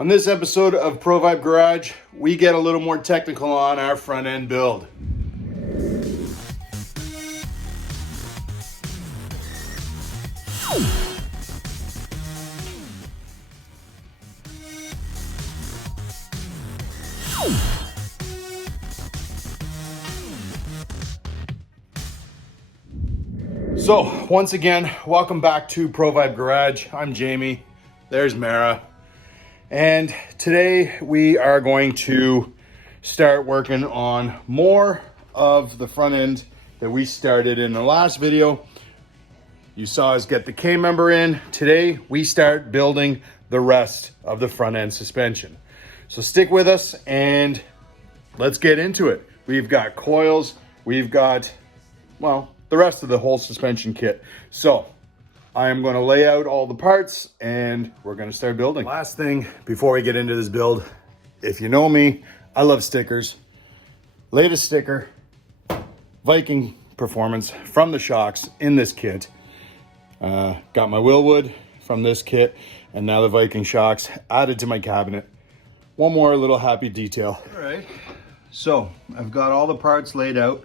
On this episode of Pro Vibe Garage, we get a little more technical on our front end build. So, once again, welcome back to Pro Vibe Garage. I'm Jamie. There's Mara. And today we are going to start working on more of the front end that we started in the last video. You saw us get the K-member in. Today we start building the rest of the front end suspension. So stick with us and let's get into it. We've got coils, we've got, well, the rest of the whole suspension kit. So I am going to lay out all the parts and we're going to start building. Last thing before we get into this build, if you know me, I love stickers. Latest sticker, Viking Performance from the shocks in this kit. Got my Willwood from this kit and now the Viking shocks added to my cabinet. One more little happy detail. All right, so I've got all the parts laid out,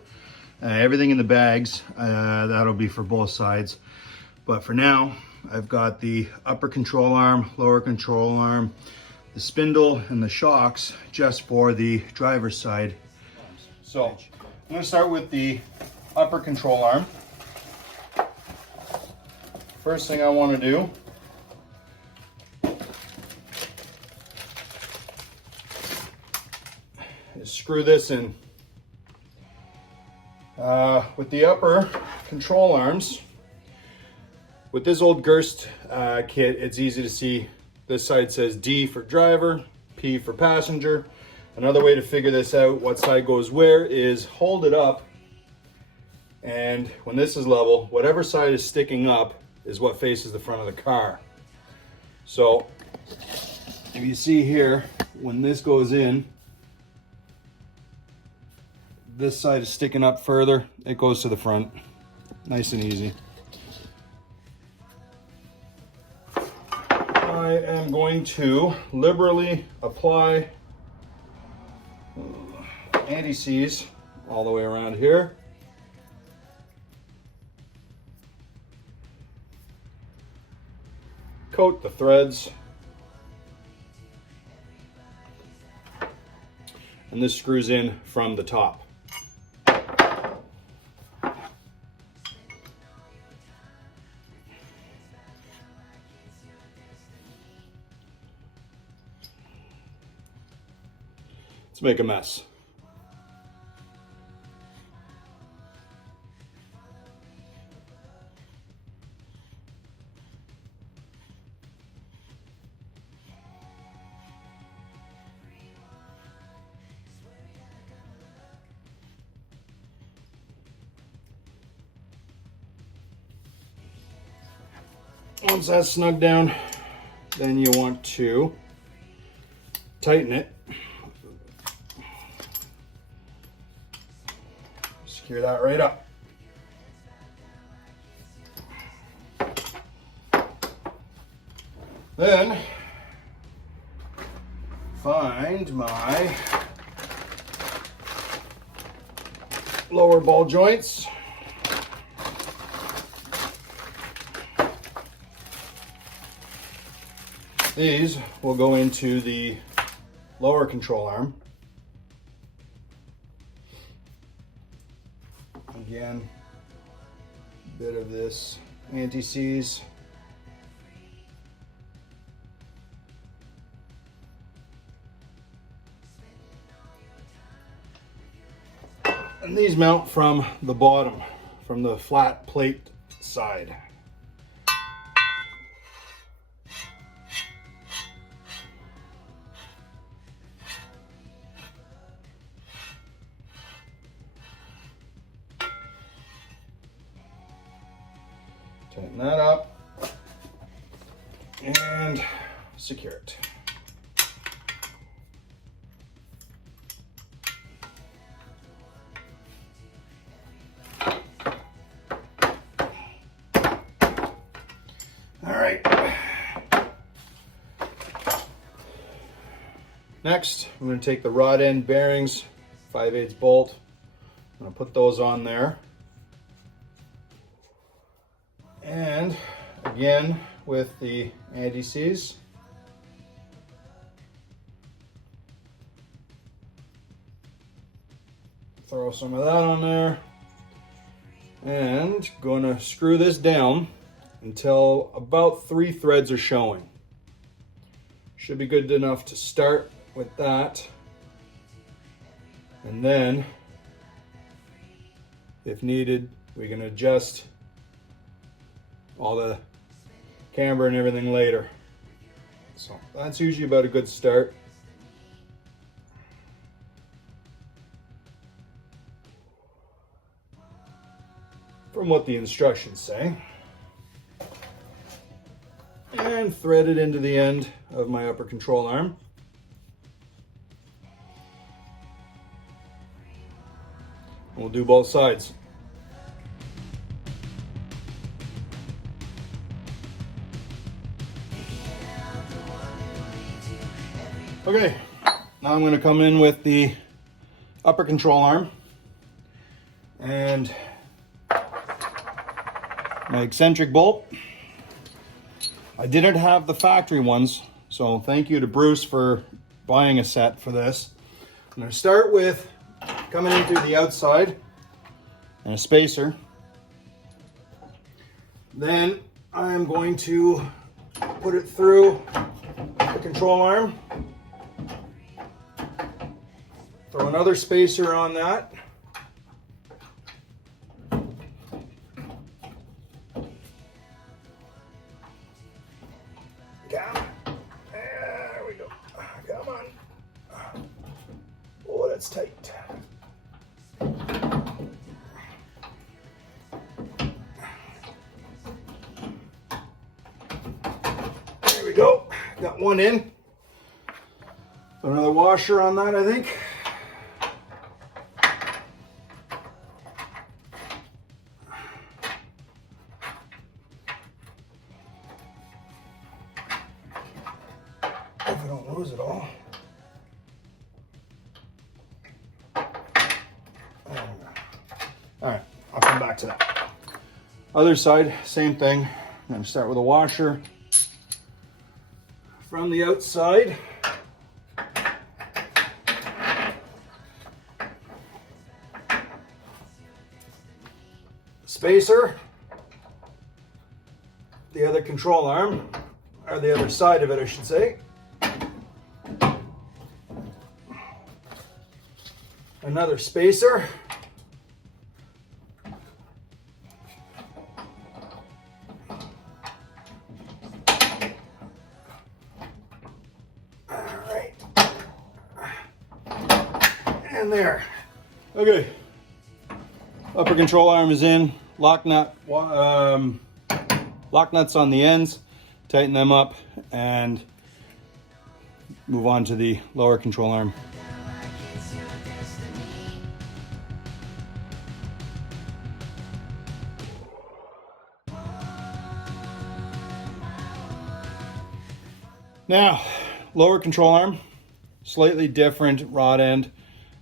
everything in the bags. That'll be for both sides. But for now, I've got the upper control arm, lower control arm, the spindle, and the shocks just for the driver's side. So I'm going to start with the upper control arm. First thing I want to do is screw this in. With the upper control arms, with this old Gerst kit, it's easy to see. This side says D for driver, P for passenger. Another way to figure this out, what side goes where, is hold it up, and when this is level, whatever side is sticking up is what faces the front of the car. So if you see here, when this goes in, this side is sticking up further, it goes to the front. Nice and easy. I am going to liberally apply anti-seize all the way around here. Coat the threads. And this screws in from the top. Let's make a mess. Once that's snug down, then you want to tighten it. Secure that right up. Then find my lower ball joints. These will go into the lower control arm. Again, a bit of this anti-seize. And these mount from the bottom, from the flat plate side. Tighten that up and secure it. All right. Next, I'm going to take the rod end bearings, 5/8 bolt. I'm going to put those on there. And again, with the anti-seize, throw some of that on there. And going to screw this down until about 3 threads are showing. Should be good enough to start with that. And then, if needed, we can adjust all the camber and everything later. So that's usually about a good start. From what the instructions say. And thread it into the end of my upper control arm. And we'll do both sides. Okay, now I'm going to come in with the upper control arm and my eccentric bolt. I didn't have the factory ones, so thank you to Bruce for buying a set for this. I'm going to start with coming in through the outside and a spacer. Then I'm going to put it through the control arm. Throw another spacer on that. There we go. Come on. Oh, that's tight. There we go. Got one in. Put another washer on that, I think. If I don't lose it all. All right, I'll come back to that. Other side, same thing. I'm going to start with a washer from the outside. Spacer, the other control arm, or the other side of it, I should say. Another spacer. All right. And there. Okay. Upper control arm is in. Lock nuts on the ends. Tighten them up and move on to the lower control arm. Now, lower control arm, slightly different rod end.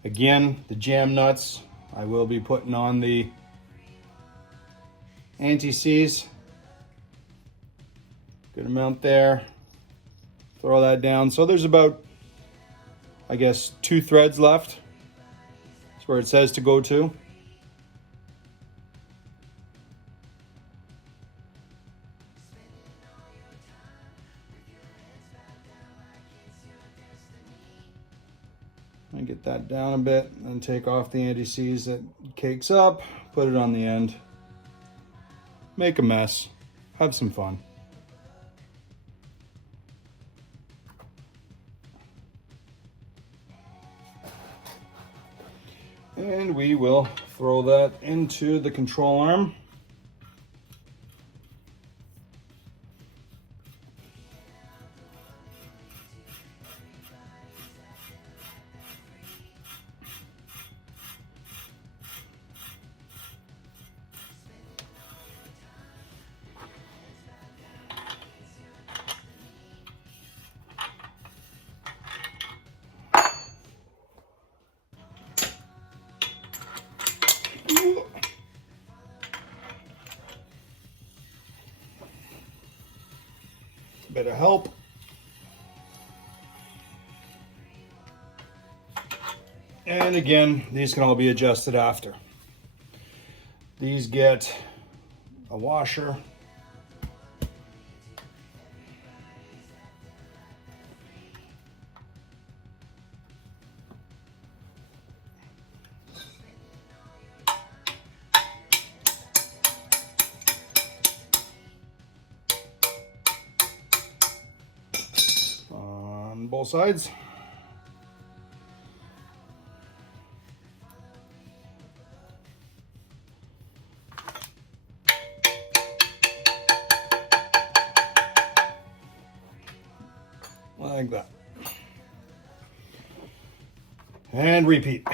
Again, the jam nuts, I will be putting on the anti-seize. Good amount there. Throw that down. So there's about, I guess, 2 threads left. That's where it says to go to. And get that down a bit and take off the anti-seize that cakes up, put it on the end. Make a mess, have some fun. And we will throw that into the control arm. bit of help. And again, these can all be adjusted after. These get a washer. On both sides. Like that. And repeat.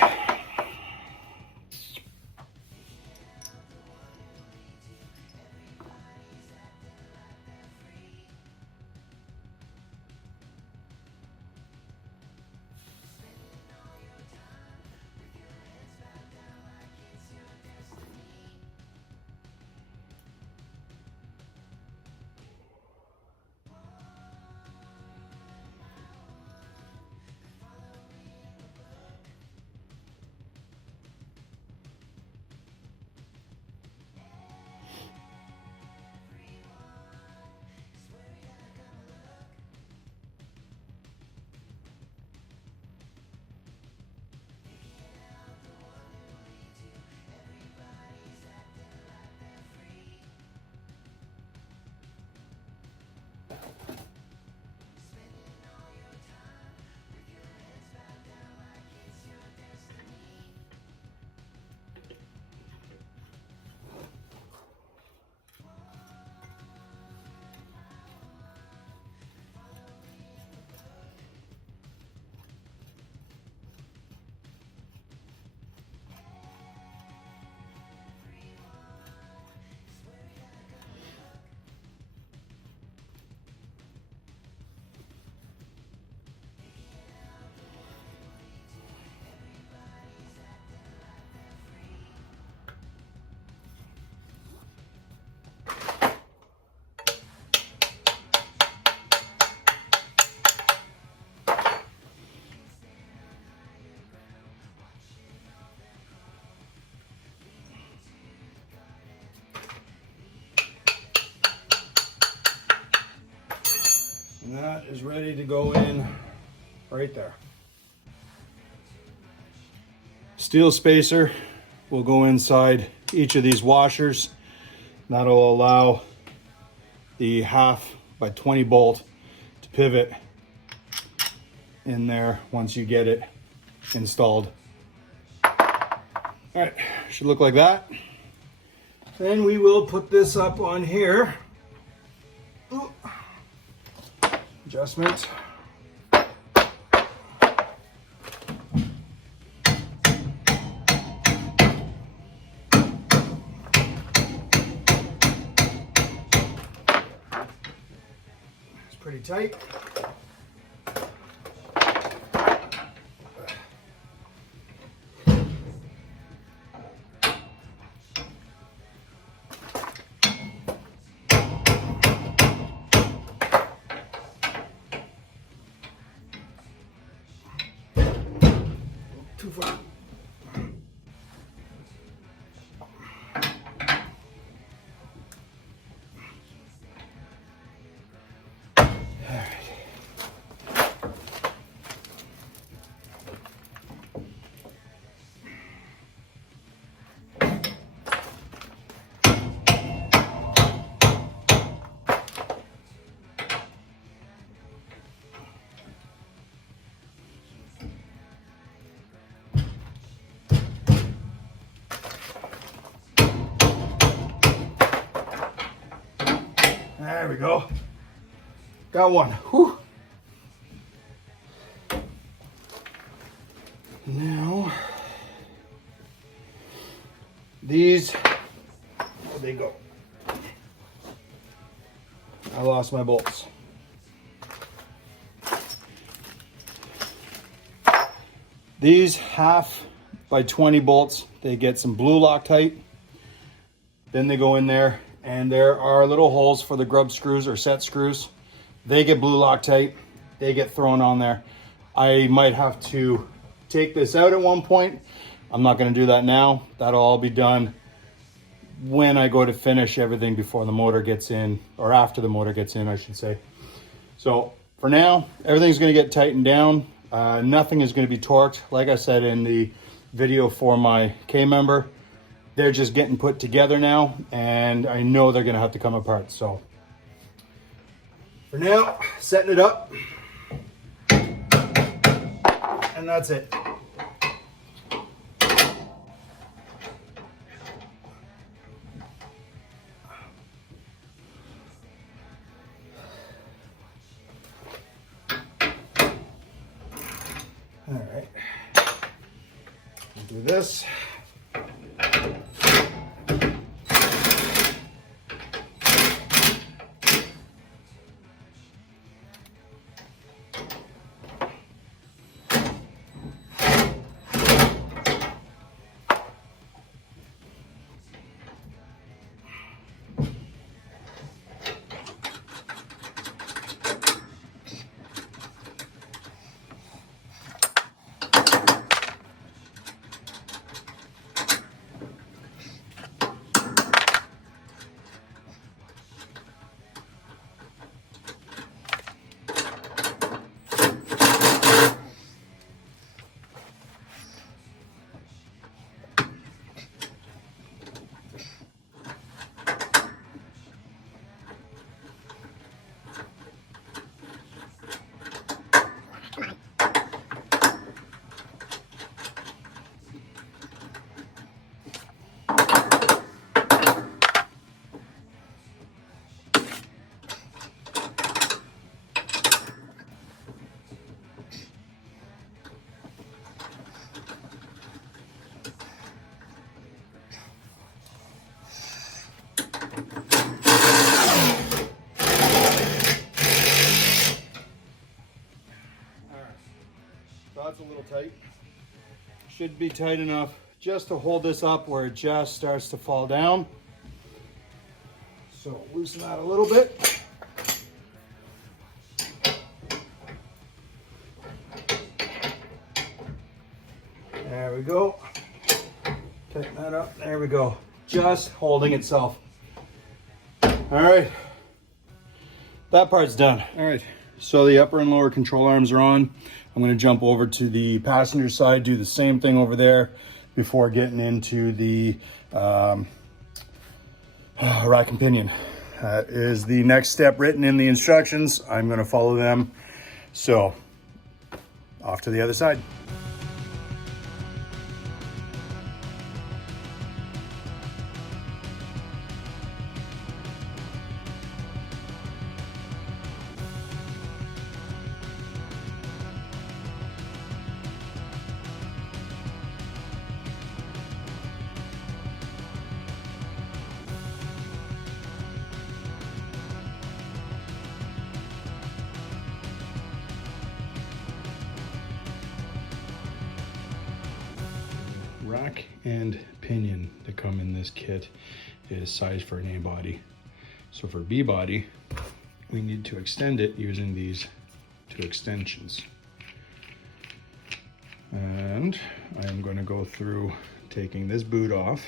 And that is ready to go in right there. Steel spacer will go inside each of these washers. That'll allow the 1/2x20 bolt to pivot in there once you get it installed. All right, should look like that. Then we will put this up on here. Ooh. Adjustment. It's pretty tight. Too far. There we go. Got one. Whew. Now, these, where'd they go? I lost my bolts. These 1/2x20 bolts, they get some blue Loctite. Then they go in there, and there are little holes for the grub screws or set screws. they get blue Loctite, they get thrown on there. I might have to take this out at one point. I'm not gonna do that now. That'll all be done when I go to finish everything before the motor gets in, or after the motor gets in, I should say. So for now, everything's gonna get tightened down. Nothing is gonna be torqued. Like I said in the video for my K-member, they're just getting put together now, and I know they're gonna have to come apart. So for now, setting it up, and that's it. All right, do this. That's a little tight. Should be tight enough just to hold this up where it just starts to fall down. So loosen that a little bit. There we go. Tighten that up. There we go. Just holding itself. All right. That part's done. All right. So the upper and lower control arms are on. I'm going to jump over to the passenger side, do the same thing over there before getting into the rack and pinion. That is the next step written in the instructions. I'm going to follow them. So off to the other side. Rack and pinion that come in this kit is sized for an A body. So for B body, we need to extend it using these two extensions. And I'm going to go through taking this boot off,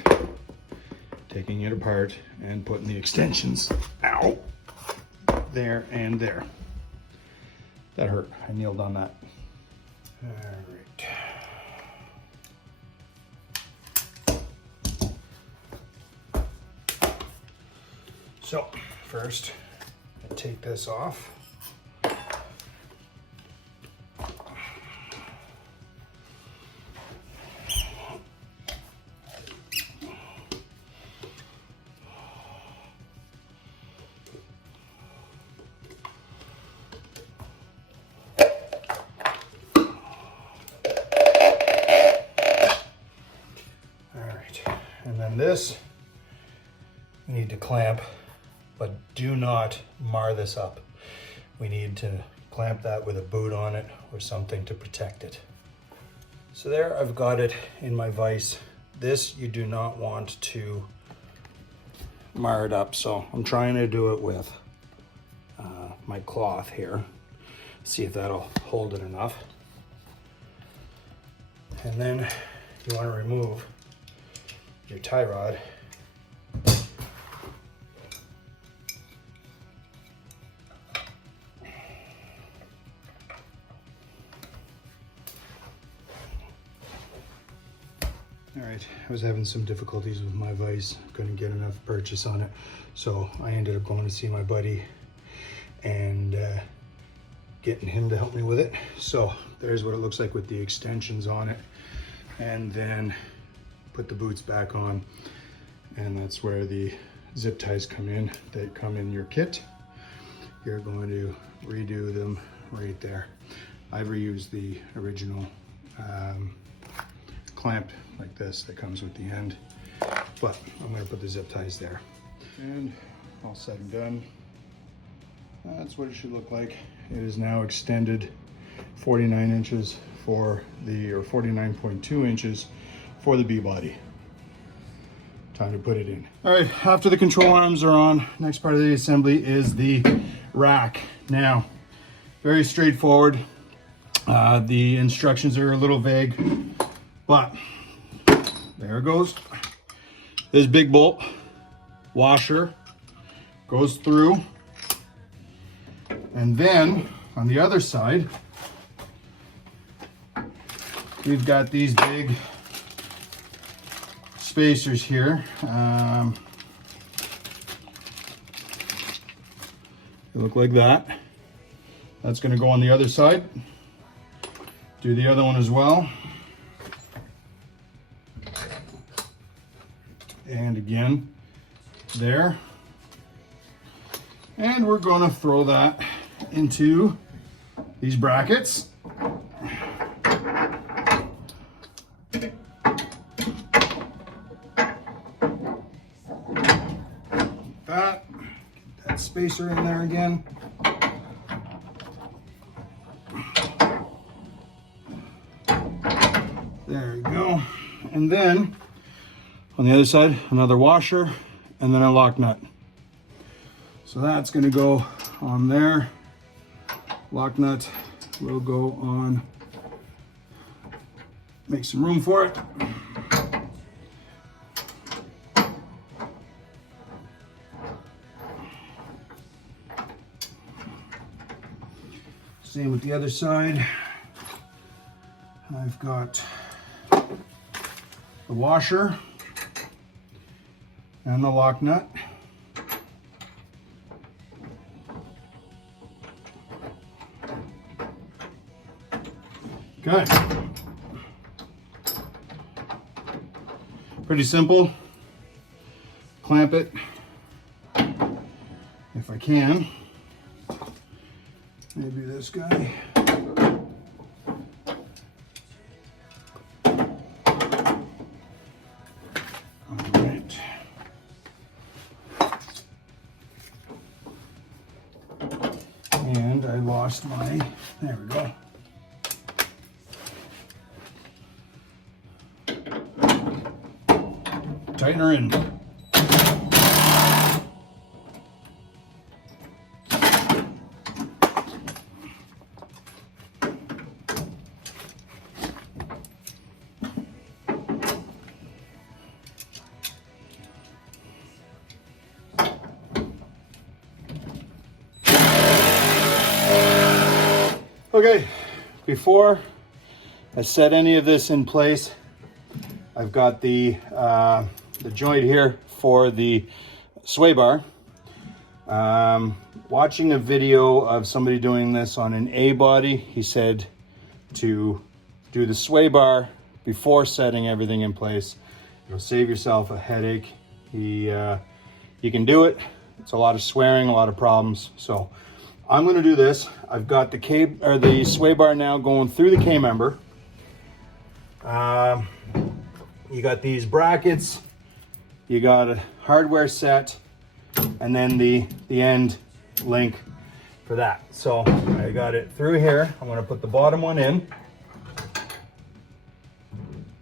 taking it apart, and putting the extensions out there and there. That hurt. I kneeled on that. All right. So first, I take this off. All right, and then this, we need to clamp, but do not mar this up. We need to clamp that with a boot on it or something to protect it. So there, I've got it in my vise. This, you do not want to mar it up, so I'm trying to do it with my cloth here. See if that'll hold it enough. And then you want to remove your tie rod. All right, I was having some difficulties with my vise, couldn't get enough purchase on it, so I ended up going to see my buddy and getting him to help me with it. So there's what it looks like with the extensions on it, and then put the boots back on, and that's where the zip ties come in. They come in your kit. You're going to redo them right there. I've reused the original clamp like this that comes with the end, but I'm going to put the zip ties there. And all said and done, that's what it should look like. It is now extended 49 inches for the, or 49.2 inches for the B-body. Time to put it in. All right, after the control arms are on, next part of the assembly is the rack. Now, very straightforward. The instructions are a little vague, but there it goes. This big bolt washer goes through, and then on the other side we've got these big spacers here. They look like that. That's going to go on the other side. Do the other one as well. And again, there. And we're going to throw that into these brackets. That spacer in there again. There you go. And then on the other side, another washer, and then a lock nut. So that's going to go on there. Lock nut will go on. Make some room for it. Same with the other side. I've got the washer and the lock nut. Good. Pretty simple. Clamp it if I can. Maybe this guy. And I lost my, there we go. Tighten her in. Okay, before I set any of this in place, I've got the joint here for the sway bar. Watching a video of somebody doing this on an A body, he said to do the sway bar before setting everything in place. It'll save yourself a headache. You can do it. It's a lot of swearing, a lot of problems. So I'm going to do this. I've got the sway bar now going through the K-member. You got these brackets, you got a hardware set, and then the end link for that. So I got it through here. I'm going to put the bottom one in,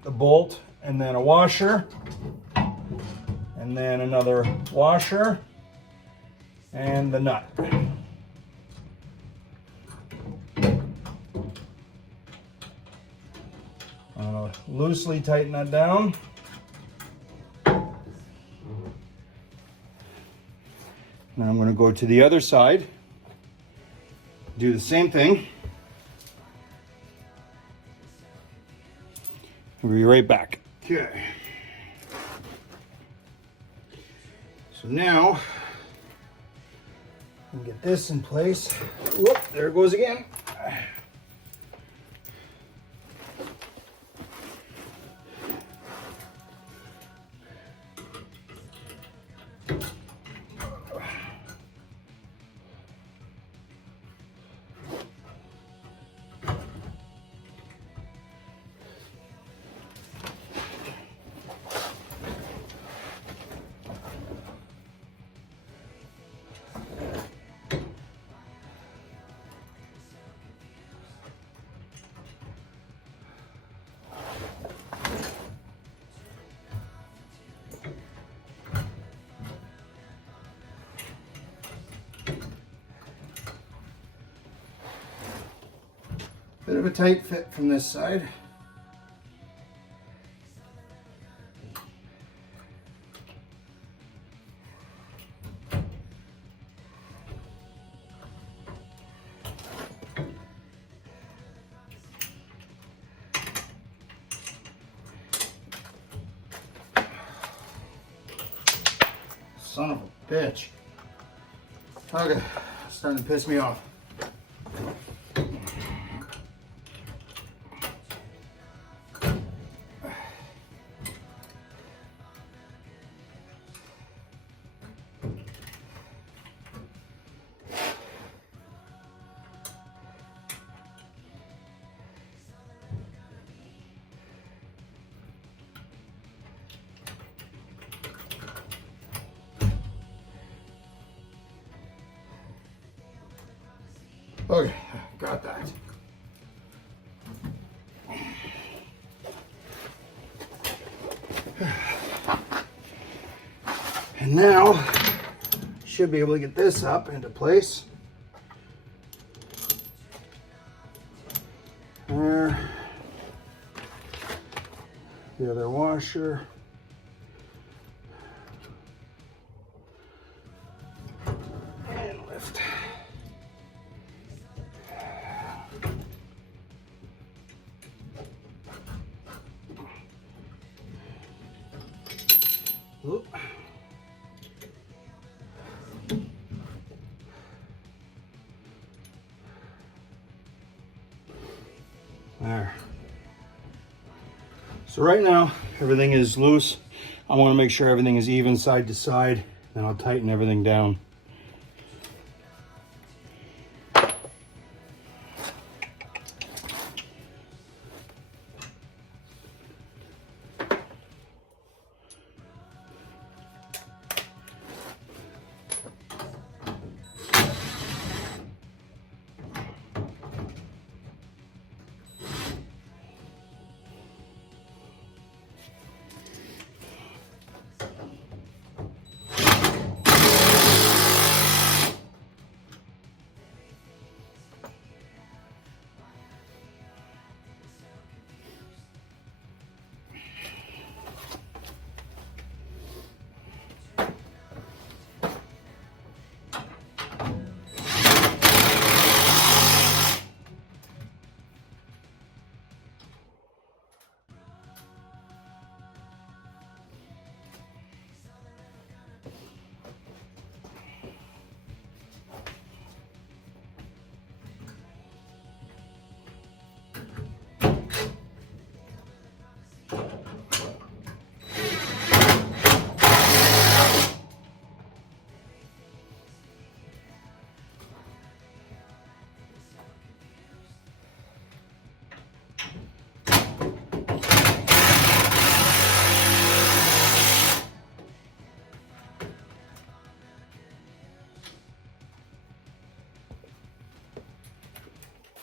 the bolt, and then a washer, and then another washer, and the nut. Loosely tighten that down. Now I'm going to go to the other side, do the same thing. We'll be right back. Okay. So now, I can get this in place. Whoop, there it goes again. Bit of a tight fit from this side. Son of a bitch. Okay, it's starting to piss me off. Okay, got that. And now, should be able to get this up into place. There. The other washer. And lift. Oop. There. So right now, everything is loose. I want to make sure everything is even side to side, then I'll tighten everything down.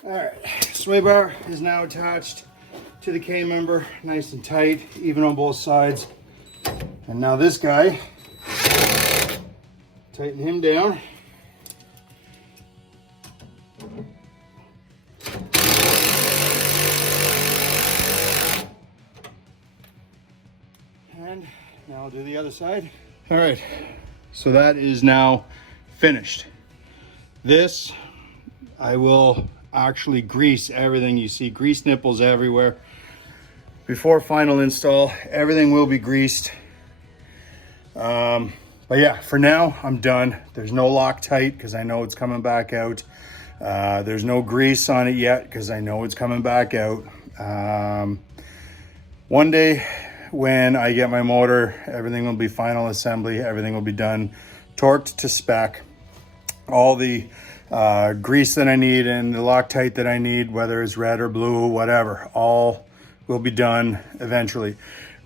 All right, sway bar is now attached to the K member, nice and tight, even on both sides. And now this guy, tighten him down. Now I'll do the other side. All right, so that is now finished. This, I will actually grease everything. You see grease nipples everywhere. Before final install, everything will be greased. But yeah, for now, I'm done. There's no Loctite because I know it's coming back out. There's no grease on it yet because I know it's coming back out. One day when I get my motor, everything will be final assembly. Everything will be done, torqued to spec. All the grease that I need and the Loctite that I need, whether it's red or blue, whatever, all will be done eventually.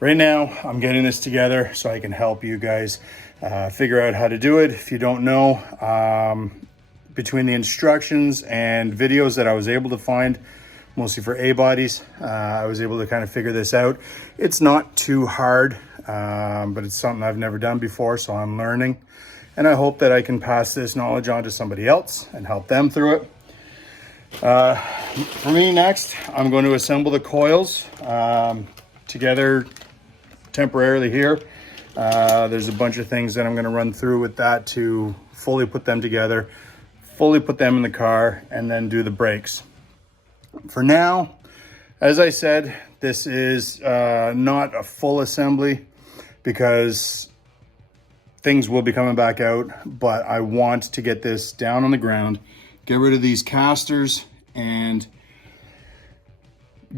Right now, I'm getting this together so I can help you guys figure out how to do it. If you don't know, between the instructions and videos that I was able to find, mostly for A-bodies, I was able to kind of figure this out. It's not too hard, but it's something I've never done before, so I'm learning. And I hope that I can pass this knowledge on to somebody else and help them through it. For me next, I'm going to assemble the coils together temporarily here. There's a bunch of things that I'm going to run through with that to fully put them together, fully put them in the car, and then do the brakes. For now, as I said, this is not a full assembly because things will be coming back out, but I want to get this down on the ground, get rid of these casters, and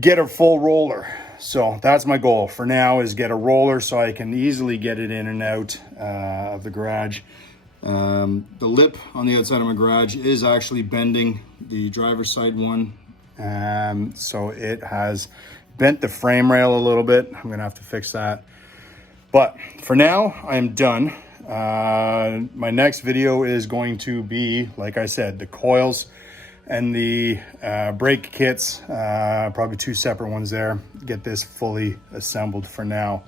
get a full roller. So that's my goal for now, is get a roller so I can easily get it in and out of the garage. The lip on the outside of my garage is actually bending, the driver's side one. So it has bent the frame rail a little bit. I'm gonna have to fix that. But for now, I am done. My next video is going to be, like I said, the coils and the brake kits, probably two separate ones there. Get this fully assembled for now.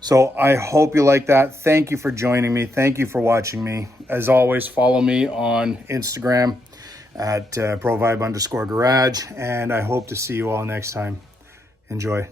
So I hope you like that. Thank you for joining me. Thank you for watching me. As always, follow me on Instagram at provibe_garage, and I hope to see you all next time. Enjoy.